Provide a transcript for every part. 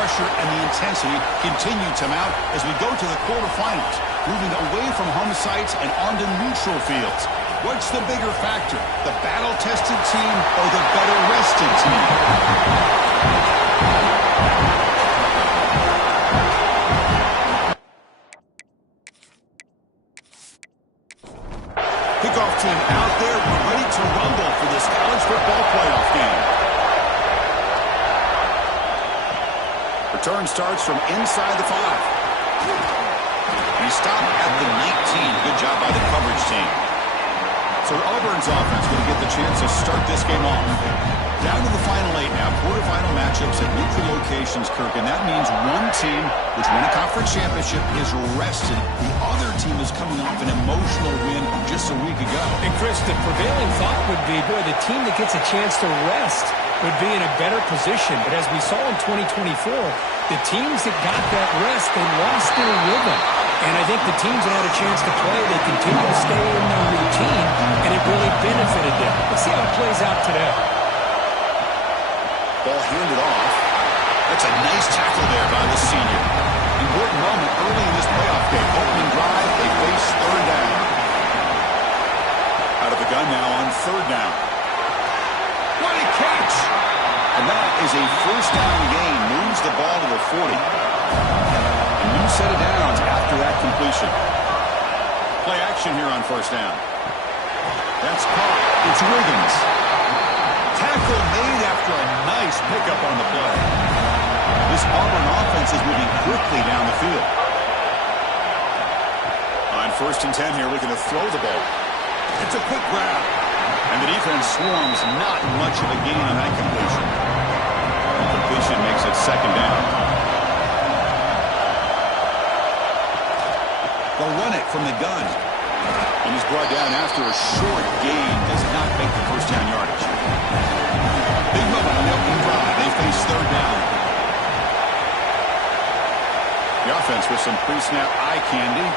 pressure and the intensity continue to mount as we go to the quarterfinals, moving away from home sites and onto neutral fields. What's the bigger factor, the battle-tested team or the better-rested team? Kickoff team out there. We're ready to rumble for this college football playoff game. Return starts from inside the 5. We stop at the 19. Good job by the coverage team. So Auburn's offense going to get the chance to start this game off. Down to the final 8 now. Quarterfinal matchups at neutral locations, Kirk. And that means one team, which won a conference championship, is rested. The other team is coming off an emotional win just a week ago. And Chris, the prevailing thought would be, boy, the team that gets a chance to rest would be in a better position. But as we saw in 2024, the teams that got that rest, they lost their rhythm. And I think the teams that had a chance to play, they continue to stay in their routine, and it really benefited them. Let's see how it plays out today. Ball handed off. That's a nice tackle there by the senior. Important moment early in this playoff game. Opening drive, they face third down. Out of the gun now on third down. What a catch! And that is a first down gain. Moves the ball to the 40. A new set of downs after that completion. Play action here on first down. That's caught. It's Wiggins. Tackle made after a nice pickup on the play. This Auburn offense is moving quickly down the field. On first and 10 here, looking to throw the ball. It's a quick grab. And the defense swarms, not much of a gain on that completion. The completion makes it second down. They'll run it from the gun. And he's brought down after a short gain. Does not make the first down yardage. Big moment on the opening drive. They face third down. The offense with some pre-snap eye candy.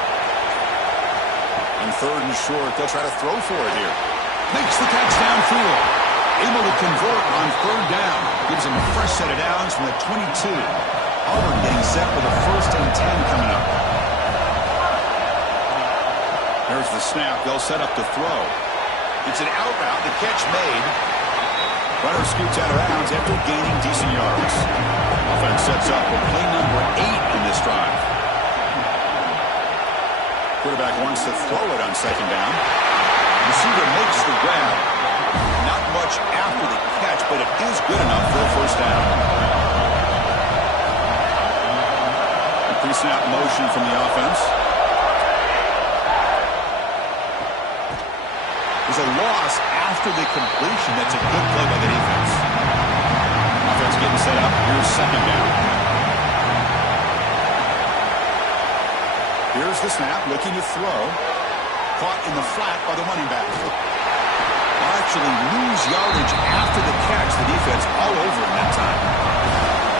And third and short. They'll try to throw for it here. Makes the catch downfield. Able to convert on third down. Gives him a fresh set of downs from the 22. Auburn getting set with a first and 10 coming up. There's the snap. They'll set up to throw. It's an out route. The catch made. Runner scoots out of bounds after gaining decent yards. Offense sets up for play number 8 in this drive. Quarterback wants to throw it on second down. Receiver makes the grab. Not much after the catch, but it is good enough for a first down. A pre-snap motion from the offense. There's a loss after the completion. That's a good play by the defense. Offense getting set up. Here's second down. Here's the snap, looking to throw. Caught in the flat by the running back. Actually lose yardage after the catch. The defense all over in that time.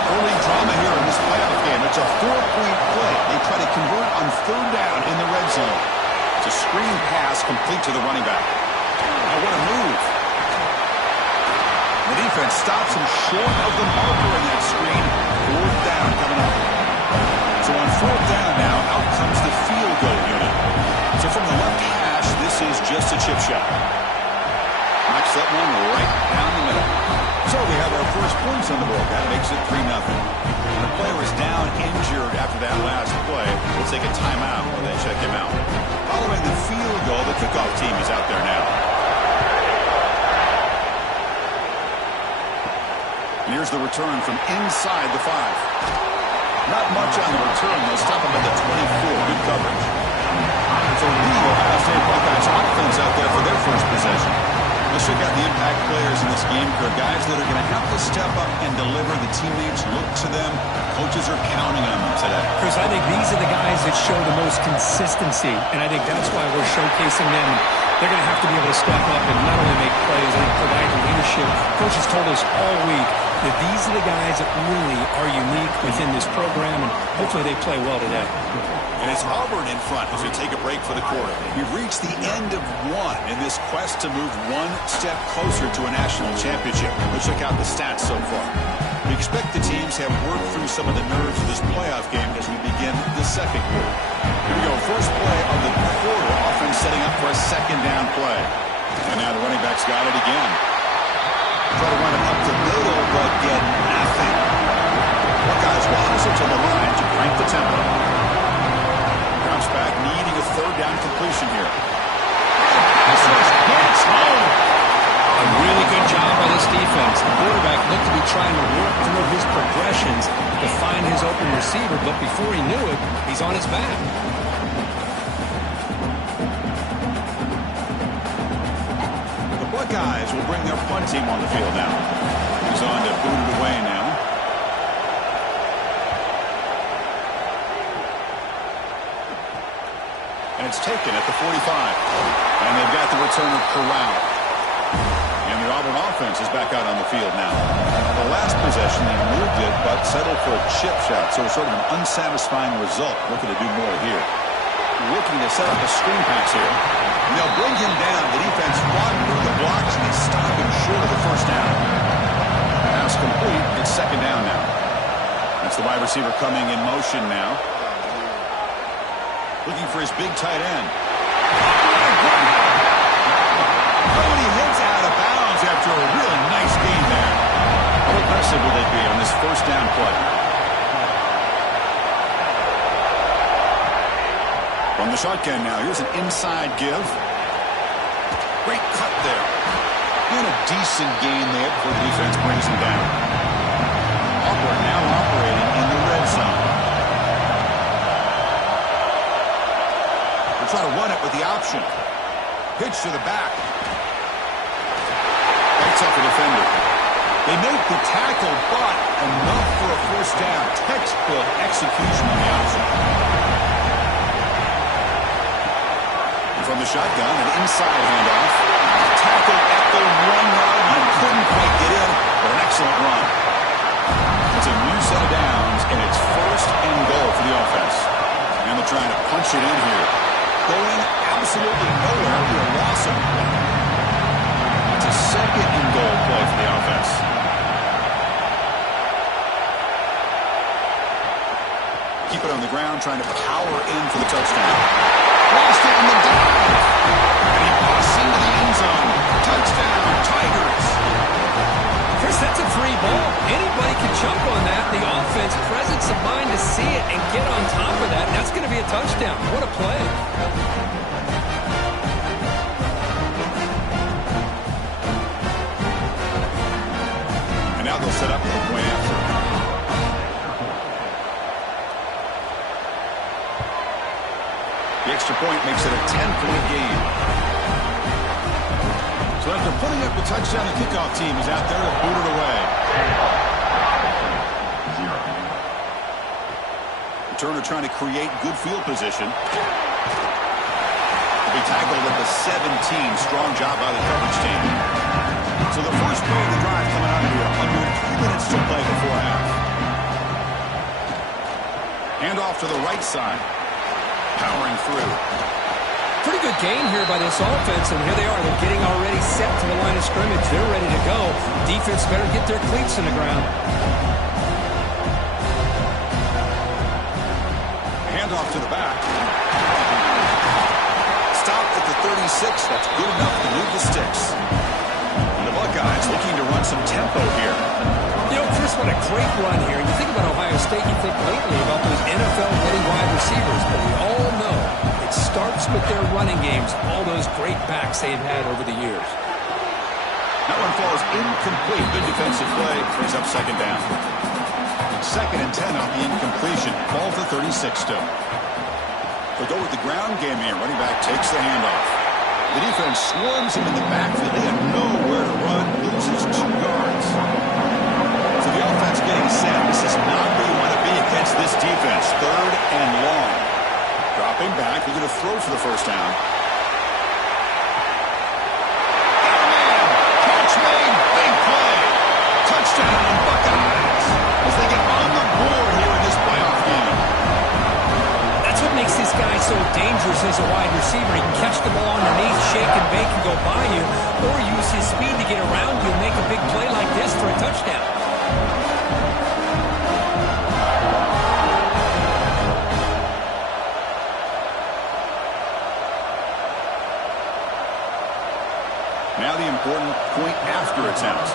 Early drama here in this playoff game. It's a 4-point play. They try to convert on third down in the red zone. It's a screen pass complete to the running back. Now what a move. The defense stops him short of the marker in that screen. Fourth down coming up. So on fourth down now, out comes the field goal unit. So from the left hash, this is just a chip shot. Knocks that one right down the middle. So we have our first points on the board. That makes it 3-0. The player is down injured after that last play. We'll take a timeout while they check him out. Following the field goal, the kickoff team is out there now. And here's the return from inside the 5. Not much on the return. They'll stop him at the 24. Good coverage. It's a real Ohio State Buckeyes offense out there for their first possession. Let's check out the impact players in this game. They're guys that are going to have to step up and deliver. The teammates look to them. Coaches are counting on them today. Chris, I think these are the guys that show the most consistency, and I think that's why we're showcasing them. They're going to have to be able to step up and not only make plays, I think provide leadership. Coaches told us all week that these are the guys that really are unique within this program, and hopefully they play well today. And it's Auburn in front as we take a break for the quarter. We've reached the end of one in this quest to move one step closer to a national championship. Let's check out the stats so far. We expect the teams have worked through some of the nerves of this playoff game as we begin the second quarter. Here we go. First play of the quarter. Offense setting up for a second down play. And now the running back's got it again. Try to run it up the middle, but get nothing. Buckeyes will hustle to the line to crank the tempo. Bounce back, needing a third down completion here. This hits home. A really good job by this defense. The quarterback looked to be trying to work through his progressions to find his open receiver, but before he knew it, he's on his back. The Buckeyes will bring their punt team on the field now. He's on to boot it away now. And it's taken at the 45. And they've got the returner corralled. And the Auburn offense is back out on the field now. The last possession, they moved it, but settled for a chip shot. So sort of an unsatisfying result. Looking to do more here. Looking to set up a screen pass here. And they'll bring him down. The defense fought through the blocks, and they stop him short of the first down. Pass complete. It's second down now. That's the wide receiver coming in motion now. Looking for his big tight end. Oh, he hits out of bounds after a really nice gain there. How aggressive will they be on this first down play? From the shotgun now, here's an inside give. Great cut there. And a decent gain there before the defense brings him down. Auburn now operating in the red zone. We'll try to run it with the option. Pitch to the back. Backs up the defender. They make the tackle, but enough for a first down. Textbook execution on the option. And from the shotgun, an inside handoff. Tackle at the 1-yard line. Couldn't quite get in, but an excellent run. It's a new set of downs, and it's first and goal for the offense. And they're trying to punch it in here. Going absolutely nowhere. We are awesome. It's a second and goal play for the offense. Keep it on the ground, trying to power in for the touchdown. Lost it in the dive. And he busts into the end zone. Touchdown, Tigers. Chris, that's a free ball. Anybody can jump on that. The offense, presence of mind to see it and get on top of that. That's going to be a touchdown. What a play. And now they'll set up for the point after. The extra point makes it a 10-point game. So after putting up the touchdown, the kickoff team is out there to boot it away. Returner trying to create good field position. Will be tackled at the 17. Strong job by the coverage team. So the first play of the drive coming out here. Under 2 minutes to play before half. Hand off to the right side. Powering through. Pretty good gain here by this offense, and here they are. They're getting already set to the line of scrimmage. They're ready to go. Defense better get their cleats in the ground. Handoff to the back. Stopped at the 36. That's good enough to move the sticks. And the Buckeyes looking to run some tempo here. You know, Chris, what a great run here. You think about Ohio State, you think lately about those NFL-ready wide receivers, but we all know it starts with their running games, all those great backs they've had over the years. That one falls incomplete. Good defensive play brings up second down. Second and 10 off the incompletion. Ball to 36 still. They'll go with the ground game here. Running back takes the handoff. The defense swarms him in the backfield. They have nowhere to run. Loses 2 yards. So the offense getting set. This is not where you want to be against this defense. Third and long. Dropping back. They're going to throw for the first down. Catch made. Big play. Touchdown, Buckeyes. As they get on the board here in this playoff game. That's what makes this guy so dangerous as a wide receiver. He can catch the ball underneath, shake and bake and go by you, or use his speed to get around you and make a big play like this for a touchdown. two-pointer attempt.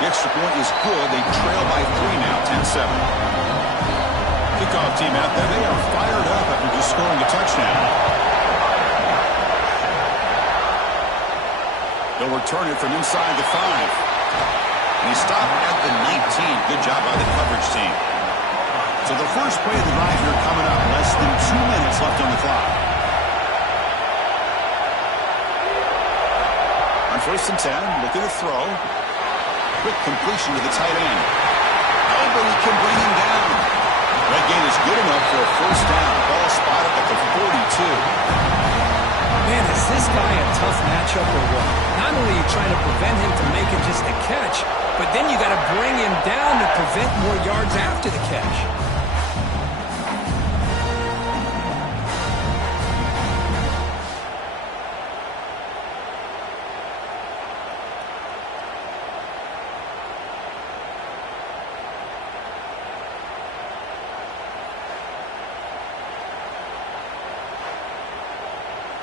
The extra point is good. They trail by 3 now, 10-7. Kickoff team out there. They are fired up after just scoring a touchdown. They'll return it from inside the 5. And he stopped at the 19. Good job by the coverage team. So the first play of the drive here coming up. Less than 2 minutes left on the clock. On 1st and 10, looking to throw. Quick completion to the tight end. Nobody can bring him down. That gain is good enough for a first down. Ball spotted at the 42. Man, is this guy a tough matchup or what? Not only are you trying to prevent him from making just a catch, but then you got to bring him down to prevent more yards after the catch.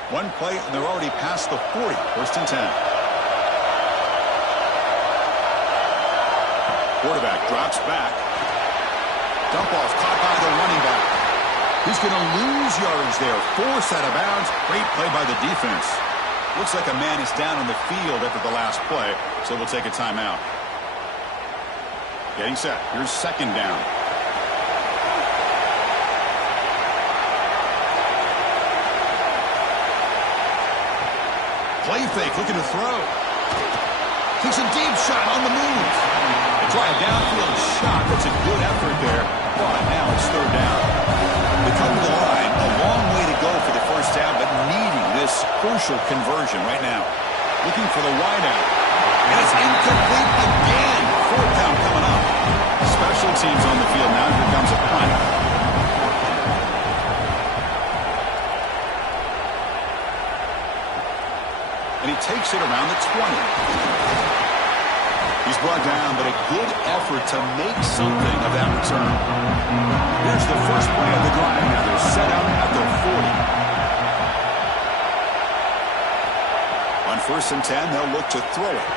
One play, and they're already past the 40. 1st and 10. Quarterback drops back. Dump off caught by the running back. He's going to lose yards there. Forced out of bounds. Great play by the defense. Looks like a man is down on the field after the last play, so we'll take a timeout. Getting set. Here's 2nd down. Play fake, looking to throw. Takes a deep shot on the move. They try a downfield shot. That's a good effort there. But now it's 3rd down. They come to the line. A long way to go for the first down, but needing this crucial conversion right now. Looking for the wideout. And it's incomplete again. 4th down coming up. Special teams on the field now. Here comes a punt. And he takes it around the 20. He's brought down, but a good effort to make something of that return. Here's the first play of the drive. Now they're set up at their 40. On 1st and 10, they'll look to throw it.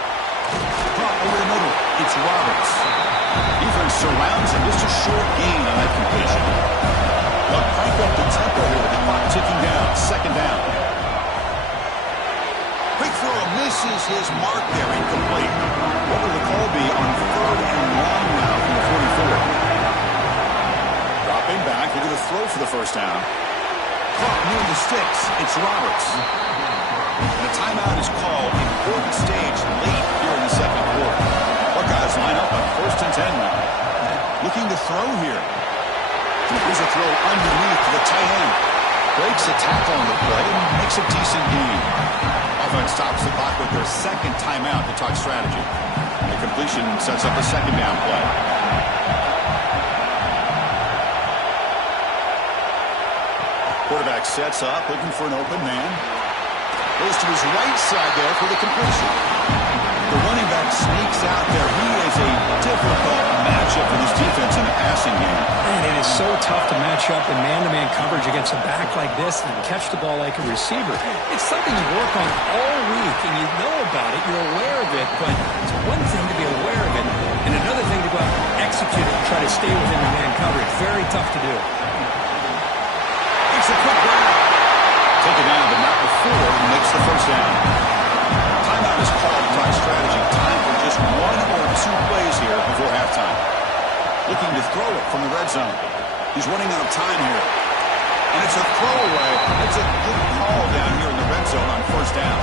Caught over the middle. It's Roberts. Defense surrounds him. Just a short gain on that completion. They'll crank up the tempo here with the clock ticking down. 2nd down. Quick throw misses his mark there, incomplete. What will the call be on 3rd and long now from the 44? Dropping back, looking to throw for the first down. Caught near the sticks. It's Roberts. And a timeout is called. Important stage late here in the 2nd quarter. Buckeyes line up on 1st and 10 now. Looking to throw here. Here's a throw underneath to the tight end. Breaks a tackle on the play and makes a decent gain. Offense stops the clock with their 2nd timeout to talk strategy. The completion sets up a 2nd down play. Quarterback sets up, looking for an open man. Goes to his right side there for the completion. The running back sneaks out there. He is a difficult matchup for this defense in the passing game. Man, it is so tough to match up in man-to-man coverage against a back like this and catch the ball like a receiver. It's something you work on all week, and you know about it, you're aware of it, but it's one thing to be aware of it, and another thing to go out and execute it and try to stay within the man coverage. Very tough to do. Makes a quick grab. Take it down, but not before he makes the first down. Timeout is called to talk strategy. Time for just 1 or 2 plays here before halftime. Looking to throw it from the red zone. He's running out of time here. And it's a throwaway. It's a good call down here in the red zone on 1st down.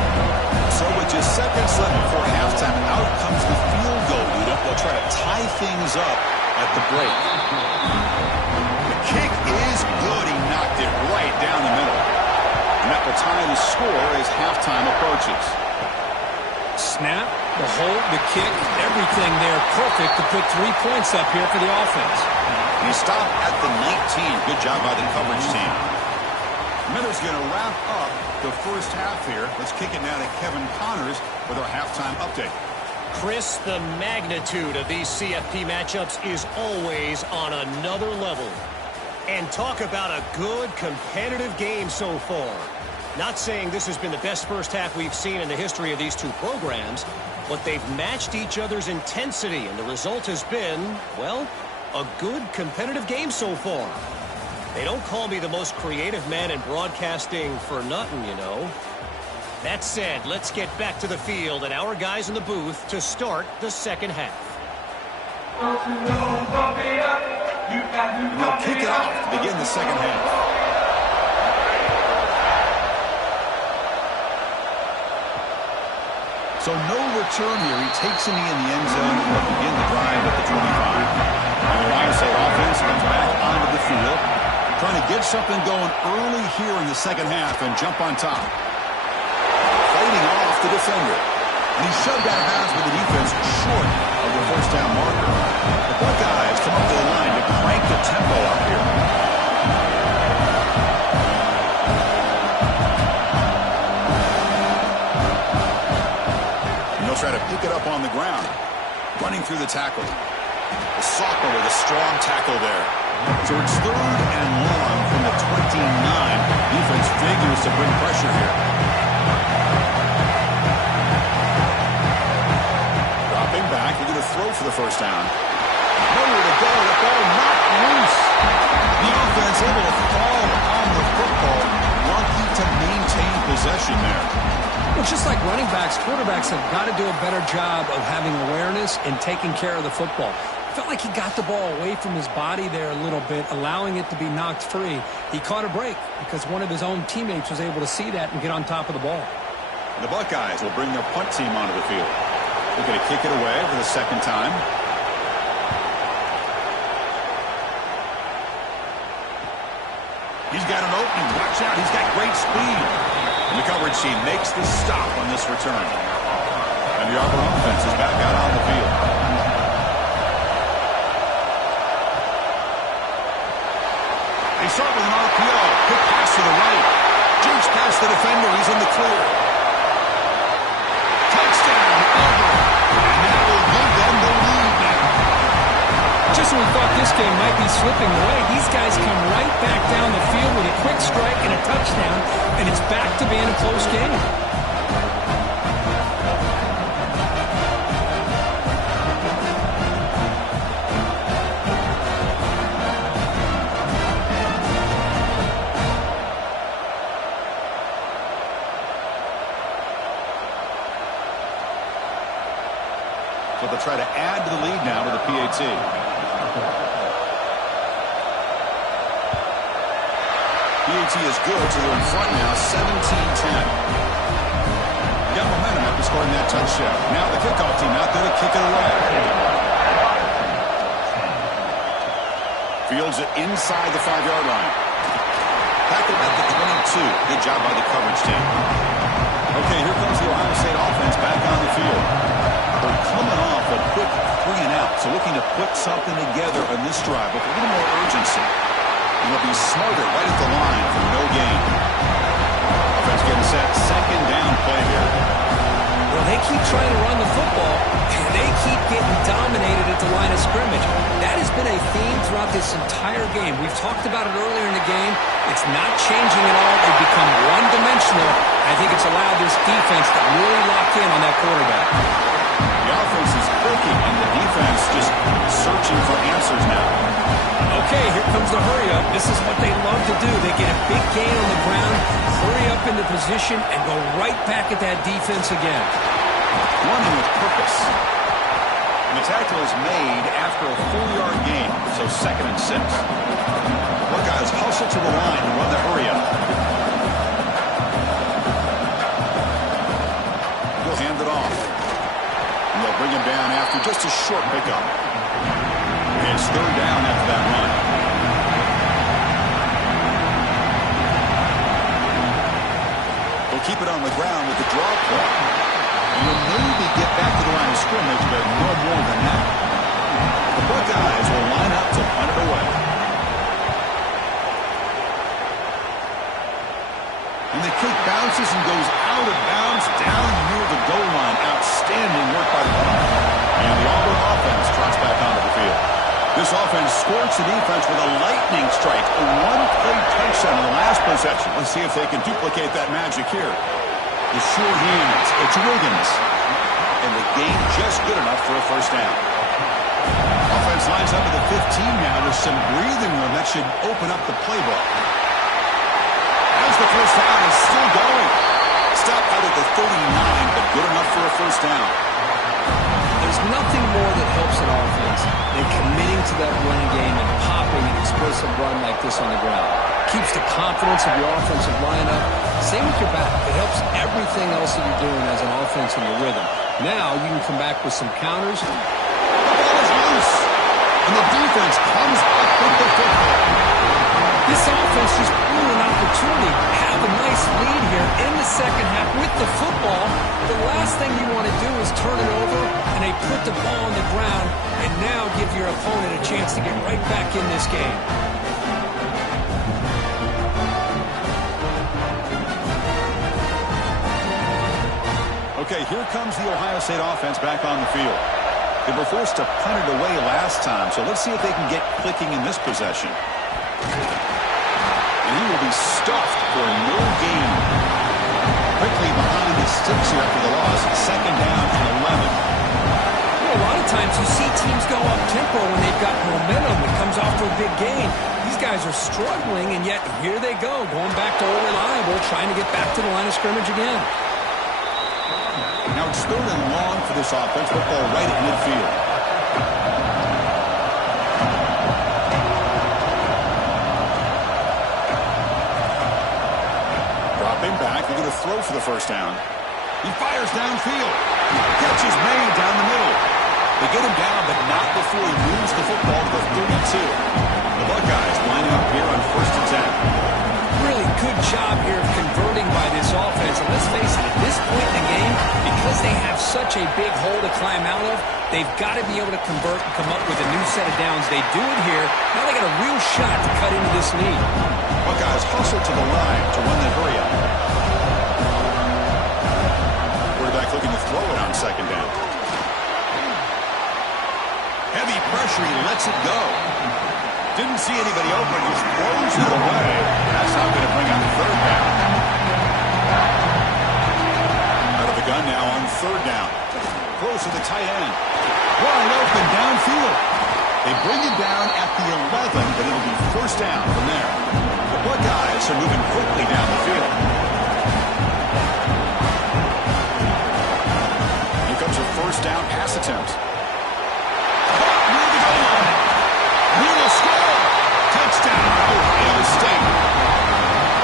So with just seconds left before halftime, out comes the field goal unit. They'll try to tie things up at the break. The kick is good. He knocked it right down the middle. And that will tie the score as halftime approaches. Snap, the hold, the kick, everything there perfect to put 3 points up here for the offense. And he stopped at the 19. Good job by the coverage team. Miller's going to wrap up the first half here. Let's kick it now to Kevin Connors with our halftime update. Chris, the magnitude of these CFP matchups is always on another level. And talk about a good competitive game so far. Not saying this has been the best first half we've seen in the history of these two programs, but they've matched each other's intensity, and the result has been, well, a good competitive game so far. They don't call me the most creative man in broadcasting for nothing, you know. That said, let's get back to the field and our guys in the booth to start the second half. And they'll kick it off to begin the second half. So no return here. He takes a knee in the end zone and will begin the drive at the 25. And the MyNCAA offense comes back onto the field, trying to get something going early here in the second half and jump on top. Fighting off the defender. And he's shoved out of bounds with the defense short of the first down marker. The Buckeyes come up to the line to crank the tempo up here. Try to pick it up on the ground. Running through the tackle. The sophomore with a strong tackle there. So it's 3rd and long from the 29. Defense figures to bring pressure here. Dropping back. They're going to throw for the first down. Nowhere to go. The ball knocked loose. The offense able to fall on the football. Lucky to maintain possession there. Well, just like running backs, quarterbacks have got to do a better job of having awareness and taking care of the football. Felt like he got the ball away from his body there a little bit, allowing it to be knocked free. He caught a break because one of his own teammates was able to see that and get on top of the ball. And the Buckeyes will bring their punt team onto the field. They're going to kick it away for the second time. He's got an opening. Watch out. He's got great speed. And the coverage team makes the stop on this return. And the Auburn offense is back out on the field. They start with an RPO. Quick pass to the right. Jukes past the defender. He's in the clear. Touchdown, Auburn. And that will give them the lead now. Just when we thought this game might be slipping away, these guys come right back down the field with a quick strike and a touchdown, and it's back to being a close game. So they'll try to add to the lead now with the PAT. PAT is good, so they're in front now, 17-10. Got momentum after scoring that touchdown. Now the kickoff team out there to kick it away. Fields it inside the 5-yard line. Tackled at the 22. Good job by the coverage team. Okay, here comes the Ohio State offense back on the field. They're coming off a quick 3-and-out, so looking to put something together on this drive with a little more urgency. And they'll be smarter right at the line for no gain. Offense getting set, second down play here. Well, they keep trying to run the football, and they keep getting dominated at the line of scrimmage. That has been a theme throughout this entire game. We've talked about it earlier in the game. It's not changing at all. They've become one-dimensional. I think it's allowed this defense to really lock in on that quarterback. The offense is clicking, and the defense just searching for answers now. Okay, here comes the hurry-up. This is what they love to do. They get a big gain on the ground, hurry up into position, and go right back at that defense again. Running with purpose. And the tackle is made after a 4-yard gain, so 2nd and 6. Buckeyes hustle to the line and run the hurry-up. He'll hand it off. And they'll bring him down after just a short pickup. Okay, it's 3rd down after that run. They'll keep it on the ground with the draw play. And will maybe get back to the line of scrimmage, but no more than that. The Buckeyes will line up to punt it away. And the kick bounces and goes out of bounds down near the goal line. Outstanding work by the punter. And the Auburn offense trots back onto the field. This offense offense scorched the defense with a lightning strike. A one-play touchdown in the last possession. Let's see if they can duplicate that magic here. The sure hands. It's Wiggins. And the gain just good enough for a first down. Offense lines up at the 15 now. There's some breathing room. That should open up the playbook. As the first down is still going. Stop out at the 39, but good enough for a first down. There's nothing more that helps an offense than committing to that running game and popping an explosive run like this on the ground. Keeps the confidence of your offensive lineup. Same with your back. It helps everything else that you're doing as an offense in your rhythm. Now you can come back with some counters. The ball is loose, and the defense comes up with the football. This offense just blew an opportunity. Have a nice lead here in the second half with the football. The last thing you want to do is turn it over, and they put the ball on the ground, and now give your opponent a chance to get right back in this game. Okay, here comes the Ohio State offense back on the field. They were forced to punt it away last time, so let's see if they can get clicking in this possession. And he will be stuffed for no gain. Quickly behind the sticks here after the loss. Second down and 11. A lot of times you see teams go up-tempo when they've got momentum. It comes off to a big gain. These guys are struggling, and yet here they go, going back to old reliable, trying to get back to the line of scrimmage again. Now it's third and long for this offense. Football right at midfield. Dropping back. They're going to throw for the first down. He fires downfield. Catch is made down the middle. They get him down, but not before he moves the football to the 32. The Buckeyes lining up here on 1st and 10. Really good job here of converting by this offense. And let's face it, at this point in the game, because they have such a big hole to climb out of, they've got to be able to convert and come up with a new set of downs. They do it here. Now they got a real shot to cut into this lead. Buckeyes hustle to the line to run that hurry up. Quarterback looking to throw it on second down. Heavy pressure, he lets it go. Didn't see anybody open, just throws it away. That's not going to bring up third down. Out of the gun now on third down. Close to the tight end. Wide open downfield. They bring it down at the 11, but it'll be first down from there. The Buckeyes are moving quickly down the field. Here comes a first down pass attempt. Near the goal line. He will score. Touchdown, Ohio State.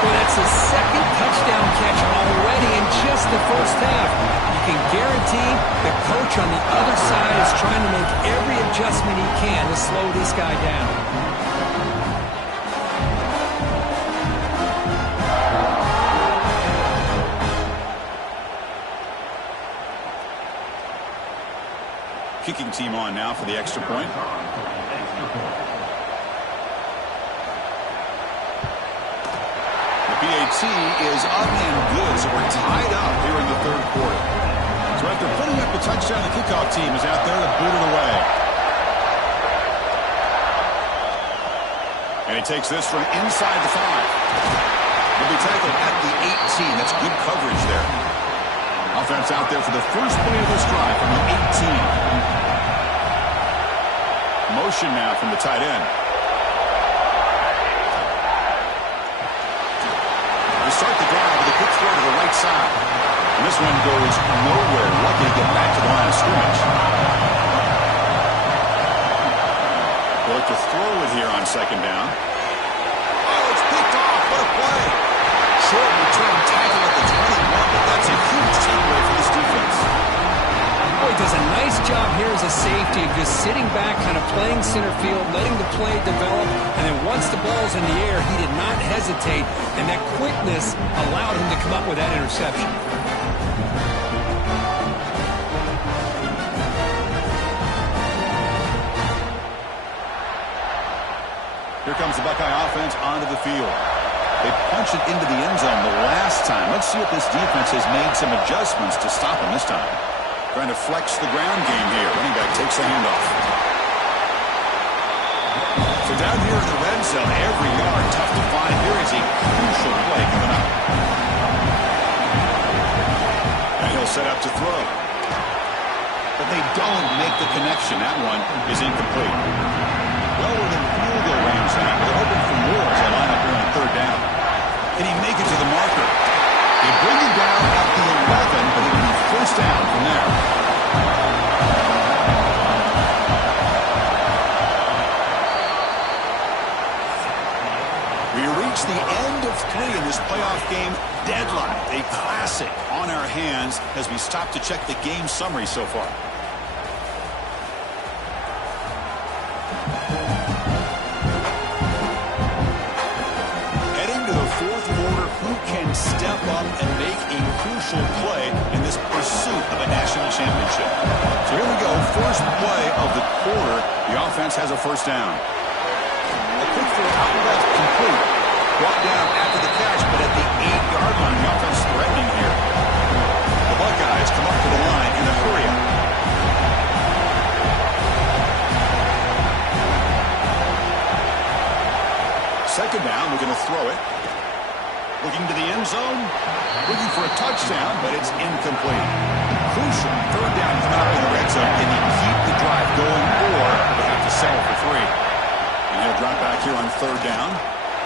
Well, that's his second touchdown catch already in just the first half. You can guarantee the coach on the other side is trying to make every adjustment he can to slow this guy down. Kicking team on now for the extra point. The PAT is up and good, so we're tied up here in the third quarter. So after putting up the touchdown, the kickoff team is out there to boot it away. And he takes this from inside the 5. He'll be tackled at the 18. That's good coverage there. Offense out there for the first play of this drive from the 18. Motion now from the tight end. They start the drive with a quick throw to the right side. And this one goes nowhere. Lucky to get back to the line of scrimmage. They'll look to throw it here on second down. Oh, it's picked off. What a play. Short return tackle at the 21, but that's a huge takeaway for this defense. Boy, he does a nice job here as a safety of just sitting back, kind of playing center field, letting the play develop, and then once the ball's in the air, he did not hesitate, and that quickness allowed him to come up with that interception. Here comes the Buckeye offense onto the field. They punched it into the end zone the last time. Let's see if this defense has made some adjustments to stop him this time. Trying to flex the ground game here. Running back takes the handoff. So down here in the red zone, every yard tough to find. Here is a crucial play coming up. And he'll set up to throw. But they don't make the connection. That one is incomplete. Well within field goal range now. They're hoping for more as they line up here on third down. Can he make it to the marker? They bring him down at the 11, but it'll be first down from there. We reach the end of 3 in this playoff game. Deadlocked, a classic on our hands as we stop to check the game summary so far. Heading to the fourth quarter, who can step up and make a crucial play in this pursuit of a national championship? So here we go, first play of the quarter. The offense has a first down. A quick throw out left, complete. Brought down after the catch, but at the 8-yard line, the offense threatening here. The Buckeyes come up to the line in a hurry-up. Second down, we're going to throw it. Looking to the end zone. Looking for a touchdown, but it's incomplete. Crucial third down coming up in the red zone. Can he keep the drive going, or they have to settle for 3? And he'll drop back here on third down.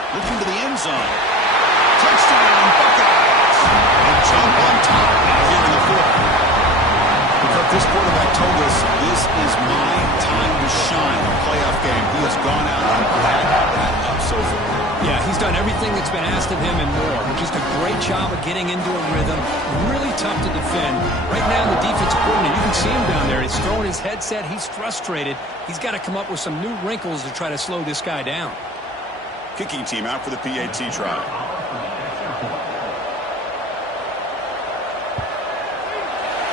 Looking to the end zone. Touchdown, Buckeyes. And jump on top now here in the fourth. Because this quarterback told us this is my time to shine in a playoff game. He has gone out and backed that up so far. Yeah, he's done everything that's been asked of him and more. Just a great job of getting into a rhythm. Really tough to defend. Right now, the defensive coordinator, you can see him down there. He's throwing his headset. He's frustrated. He's got to come up with some new wrinkles to try to slow this guy down. Kicking team out for the PAT try.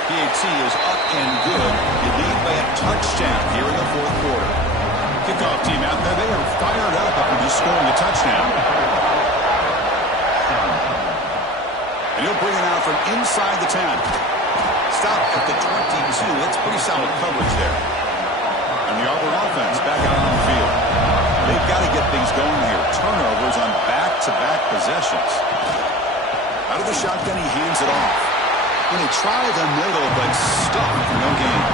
PAT is up and good. They lead by a touchdown here in the fourth quarter. Kickoff team out there. They are fired up after just scoring a touchdown. And he'll bring it out from inside the 10. Stop at the 22. That's pretty solid coverage there. And the Auburn offense back out on the field. They've got to get things going here. Turnovers on back-to-back possessions. Out of the shotgun, he hands it off. And they try the middle, but stuck for no gain.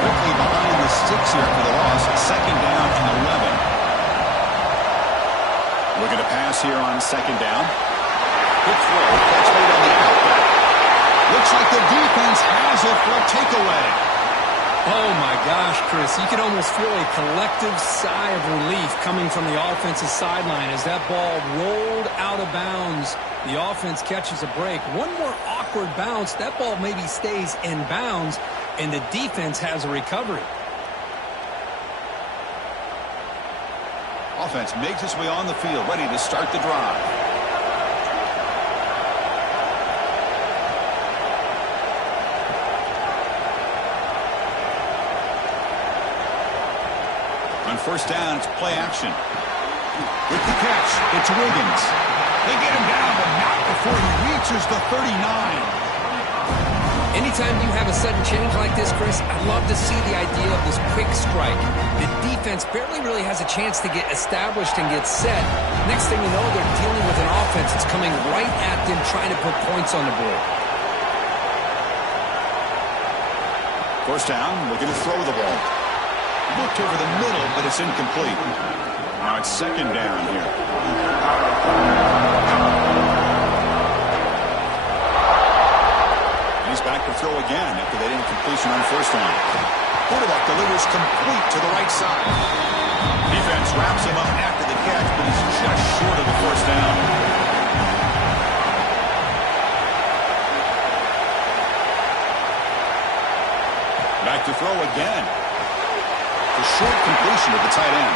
Quickly behind the sticks here for the loss. Second down and 11. Looking to pass here on second down. Good throw. Catch made on the outback. Looks like the defense has it for a takeaway. Oh, my gosh, Chris. You can almost feel a collective sigh of relief coming from the offensive sideline as that ball rolled out of bounds. The offense catches a break. One more awkward bounce. That ball maybe stays in bounds, and the defense has a recovery. Offense makes its way on the field, ready to start the drive. On first down, it's play action. With the catch, it's Wiggins. They get him down, but not before he reaches the 39. Anytime you have a sudden change like this, Chris, I'd love to see the idea of this quick strike. The defense barely really has a chance to get established and get set. Next thing you know, they're dealing with an offense that's coming right at them, trying to put points on the board. First down, looking to throw the ball. Looked over the middle, but it's incomplete. Now it's second down here. And he's back to throw again after that incompletion on first down. Quarterback delivers complete to the right side. Defense wraps him up after the catch, but he's just short of the first down. Back to throw again. The short completion of the tight end.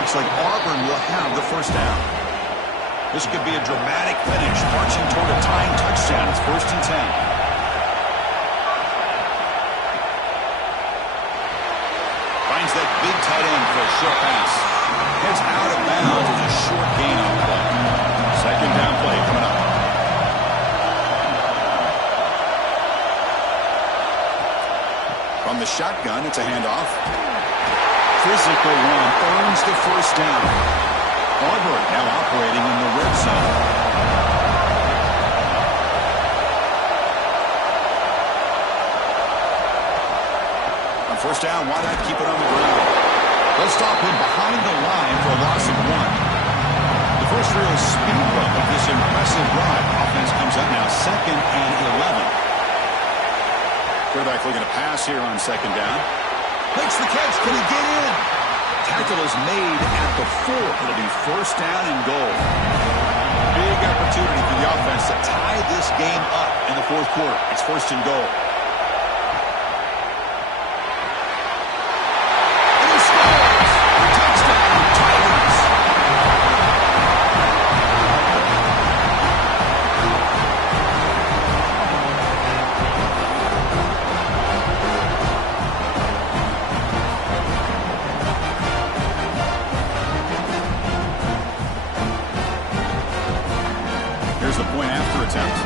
Looks like Auburn will have the first down. This could be a dramatic finish, marching toward a tying touchdown. It's 1st and 10. Finds that big tight end for a short pass. Heads out of bounds with a short gain on the play. Second down play coming up. From the shotgun, it's a handoff. physical run earns the first down. Auburn now operating in the red zone. On first down, why not keep it on the ground? They'll stop him behind the line for a loss of 1. The first real speed bump of this impressive drive. Offense comes up now 2nd and 11. Quarterback looking to pass here on 2nd down. Makes the catch. Can he get in? Tackle is made at the 4. It'll be first down and goal. Big opportunity for the offense to tie this game up in the 4th quarter. It's first and goal. And he scores! Touchdown, Tigers! Here's the point after attempt.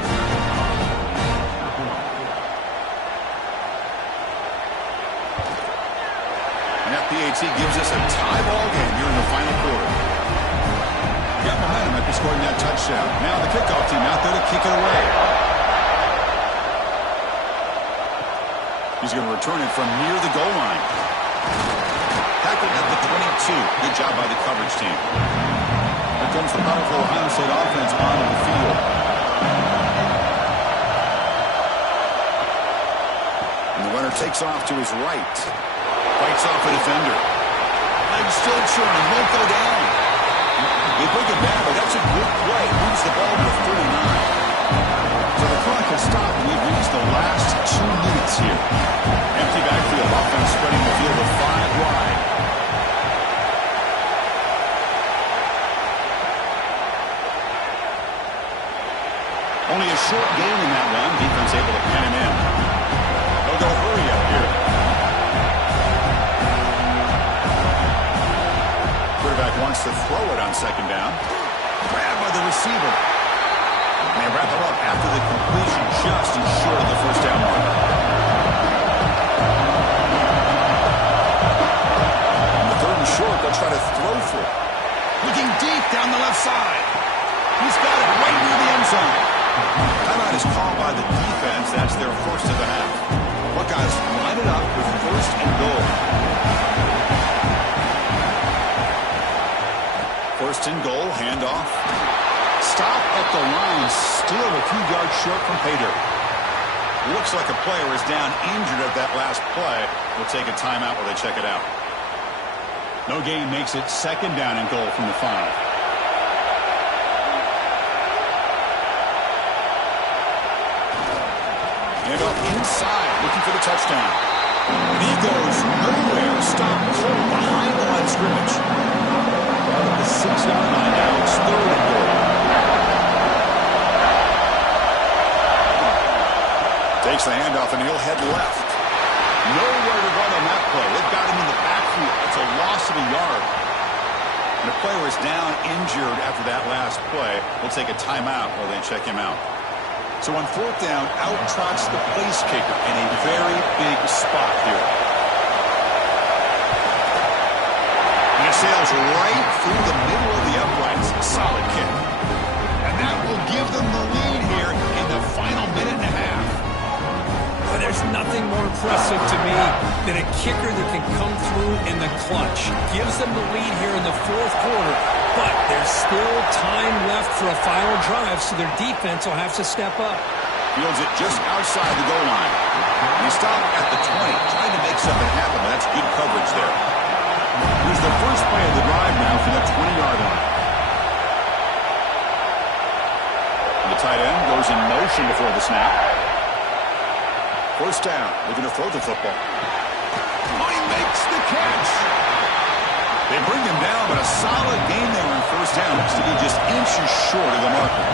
And that PAT gives us a tie ball game here in the final quarter. Got momentum after scoring that touchdown. Now the kickoff team out there to kick it away. He's going to return it from near the goal line. Tackled at the 22. Good job by the coverage team. Here comes the powerful Ohio State offense onto the field. And the runner takes off to his right. Fights off a defender. Legs still churning, won't go down. They bring it down, but that's a good play. Moves the ball to the 49. So the clock has stopped, and we've reached the last 2 minutes here. Empty backfield, offense spreading the field with 5 wide. Only a short gain in that one. Defense able to pen him in. They'll go hurry up here. Quarterback wants to throw it on 2nd down. Grabbed by the receiver. And they wrap him up after the completion, just as short of the first down mark. On the 3rd and short, they'll try to throw for it. Looking deep down the left side. He's got it right near the end zone. Timeout is called by the defense. That's their first of the half. Buckeyes line it up with first and goal. First and goal, handoff. Stop at the line, still a few yards short from pay dirt. Looks like a player is down injured at that last play. We'll take a timeout while they check it out. No gain makes it 2nd down and goal from the 5. Handoff inside, looking for the touchdown. And he goes nowhere. Stop cold behind the line of scrimmage. Out at the 6-yard line now. It's 3rd and goal. Takes the handoff and he'll head left. Nowhere to run on that play. They've got him in the backfield. It's a loss of a yard. And the player is down injured after that last play. We'll take a timeout while they check him out. So on 4th down, out trots the place kicker in a very big spot here. And it sails right through the middle of the uprights. Solid kick. And that will give them the lead here in the final minute and a half. Well, there's nothing more impressive to me than a kicker that can come through in the clutch. Gives them the lead here in the 4th quarter. But there's still time left for a final drive, so their defense will have to step up. Fields it just outside the goal line. He stopped at the 20, trying to make something happen, but that's good coverage there. Here's the first play of the drive now from the 20-yard line. And the tight end goes in motion before the snap. First down, looking to throw the football. Oh, he makes the catch. They bring him down, but a solid gain there on first down. Looks to be just inches short of the marker.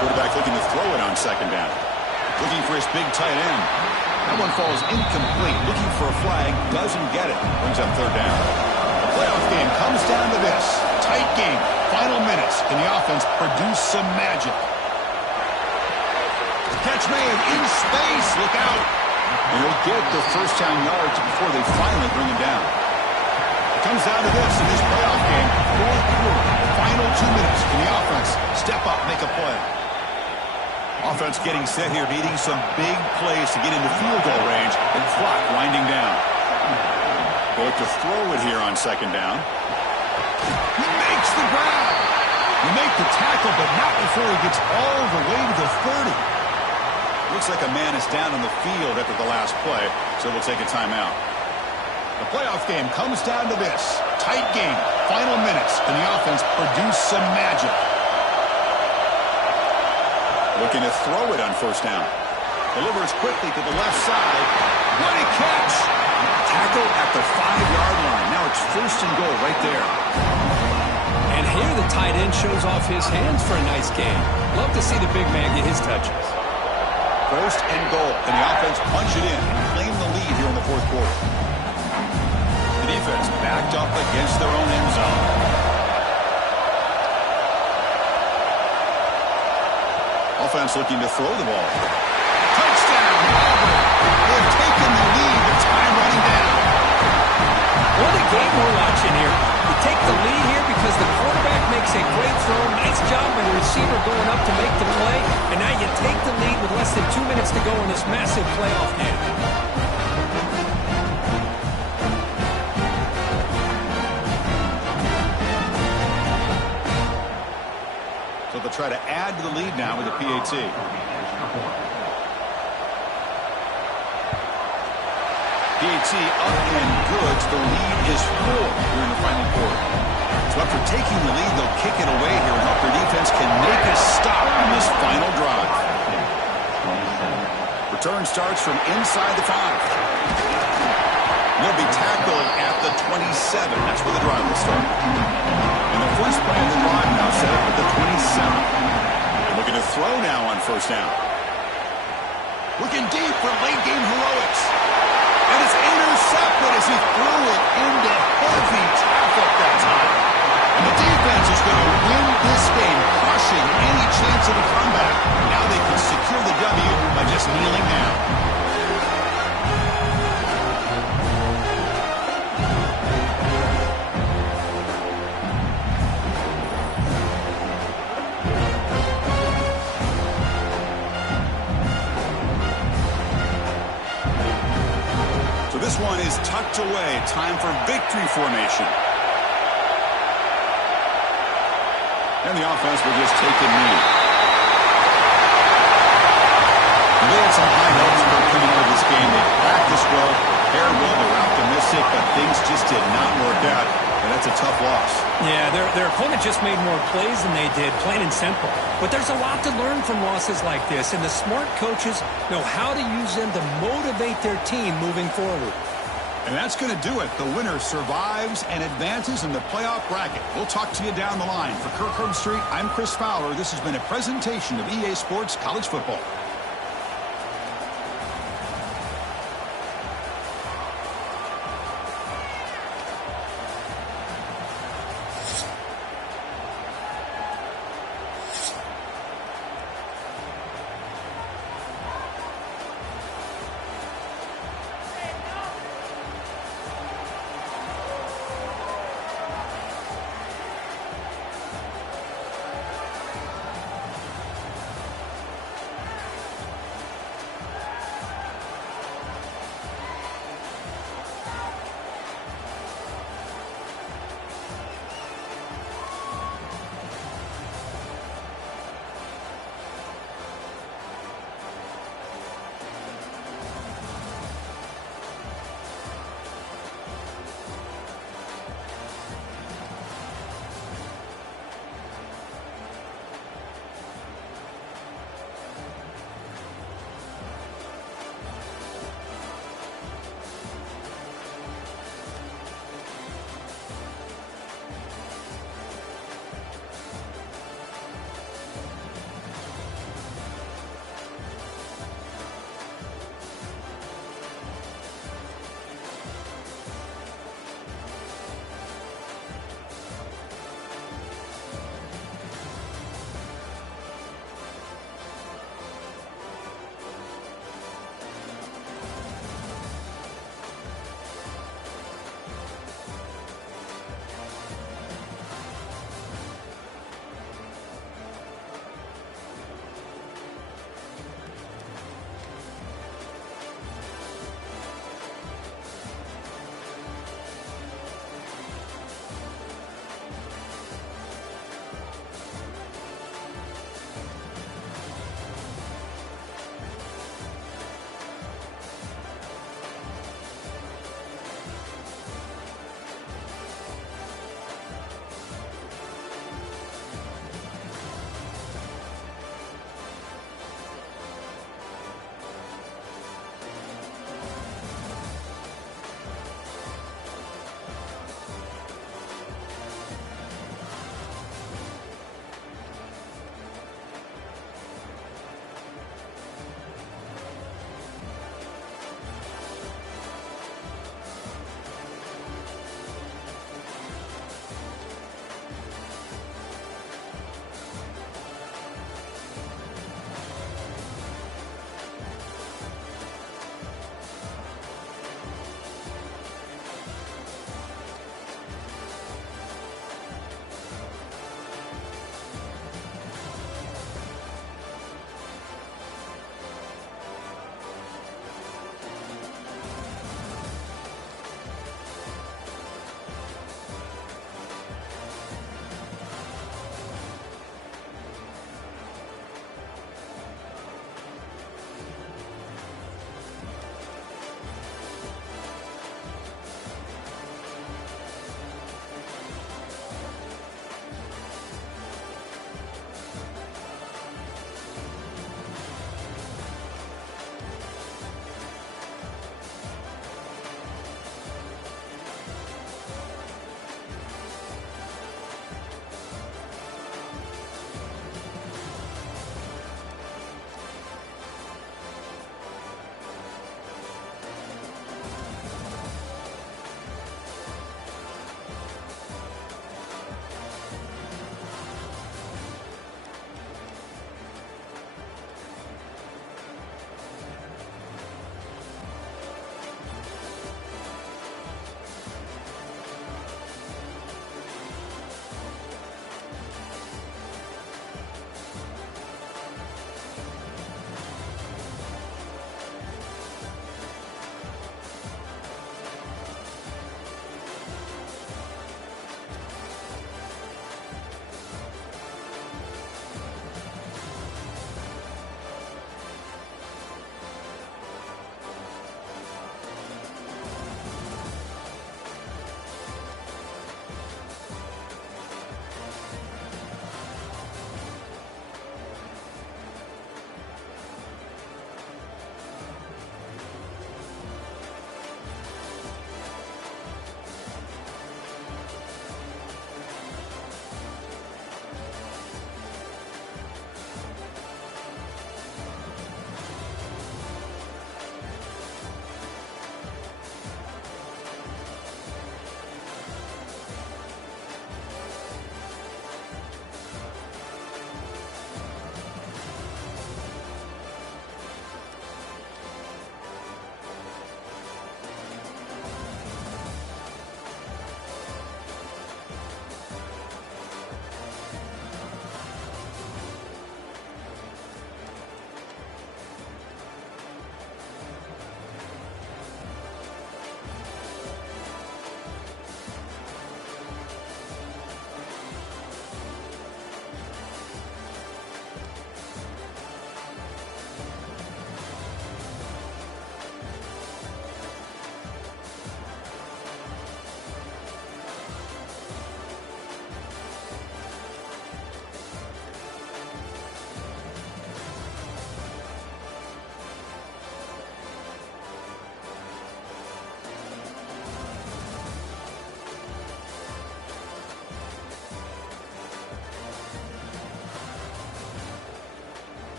Quarterback looking to throw it on 2nd down. Looking for his big tight end. That one falls incomplete. Looking for a flag. Doesn't get it. Brings up 3rd down. The playoff game comes down to this. Tight game. Final minutes. Can the offense produce some magic? Catch made in space. Look out. And he'll get the first down yards before they finally bring him down. It comes down to this in this playoff game. Fourth quarter, final 2 minutes. Can the offense step up, make a play? Offense getting set here, needing some big plays to get into field goal range, and clock winding down. They'll look to throw it here on second down. He makes the grab. You make the tackle, but not before he gets all the way to the 30. Looks like a man is down on the field after the last play, so we'll take a timeout. The playoff game comes down to this. Tight game, final minutes. Can the offense produce some magic? Looking to throw it on first down. Delivers quickly to the left side. What a catch! Tackle at the 5-yard line. Now it's first and goal right there. And here the tight end shows off his hands for a nice game. Love to see the big man get his touches. First and goal. Can the offense punch it in and claim the lead here in the fourth quarter? The defense backed up against their own end zone. Offense looking to throw the ball. Touchdown, Auburn. They've taken the lead with time running down. What a game we're watching here. You take the lead here because the quarterback makes a great throw. Nice job by the receiver going up to make the play. And now you take the lead with less than 2 minutes to go in this massive playoff game. So they'll try to add to the lead now with a PAT. PAT up and good. So the lead is 4 here in the final quarter. So after taking the lead, they'll kick it away here and hope their defense can make a stop on this final drive. Return starts from inside the 5. They'll be tackled at the 27. That's where the drive will start. And the first play of the drive now set up at the 27. And looking to throw now on first down. Looking deep for late game heroics. And it's intercepted as he threw it into heavy traffic that time. And the defense is going to win this game, crushing any chance of a comeback. Now they can secure the W by just kneeling down. This one is tucked away. Time for victory formation. And the offense will just take the knee. They had some high hopes for coming out of this game. They practiced well, prepared well, they were optimistic, but things just did not work out. And that's a tough loss. Yeah, their opponent just made more plays than they did, plain and simple. But there's a lot to learn from losses like this, and the smart coaches know how to use them to motivate their team moving forward. And that's going to do it. The winner survives and advances in the playoff bracket. We'll talk to you down the line. For Kirk Herbstreit, I'm Chris Fowler. This has been a presentation of EA Sports College Football.